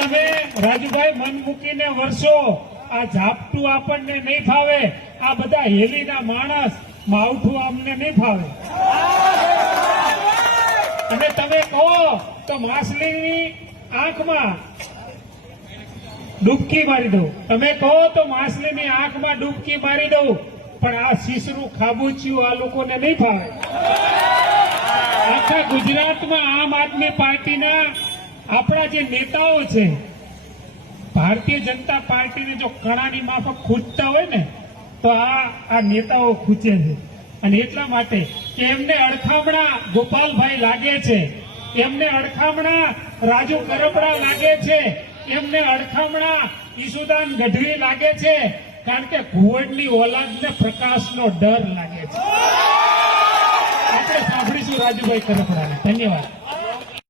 તમે રાજુભાઈ મન મૂકીને વર્ષો આ ઝાપટું આપણને નહીં ફાવે, આ બધા હેલીના માણસ માવઠું અમને નહીં ફાવે. અને તમે કહો તો માછલીની આંખમાં ડૂબકી મારી દઉં, તમે કહો તો માછલીની આંખમાં ડૂબકી મારી દઉં, પણ આ શીશરું ખાબુચિયું આ લોકોને નહીં ફાવે. આખા ગુજરાતમાં આમ આદમી પાર્ટીના આપણા જે નેતાઓ છે, ભારતીય જનતા પાર્ટીને જો કણાની માફક ખૂંચતા હોય ને તો આ નેતાઓ ખૂંચે છે. અને એટલા માટે કે એમને અડખામણા ગોપાલભાઈ લાગે છે, એમને અડખામણા રાજુ કરપડા લાગે છે, એમને અડખામણા ઈસુદાન ગઢવી લાગે છે, કારણ કે ઘુવડની ઓલાદને પ્રકાશનો ડર લાગે છે. આપણે સાંભળીશું રાજુભાઈ કરપડાને. ધન્યવાદ.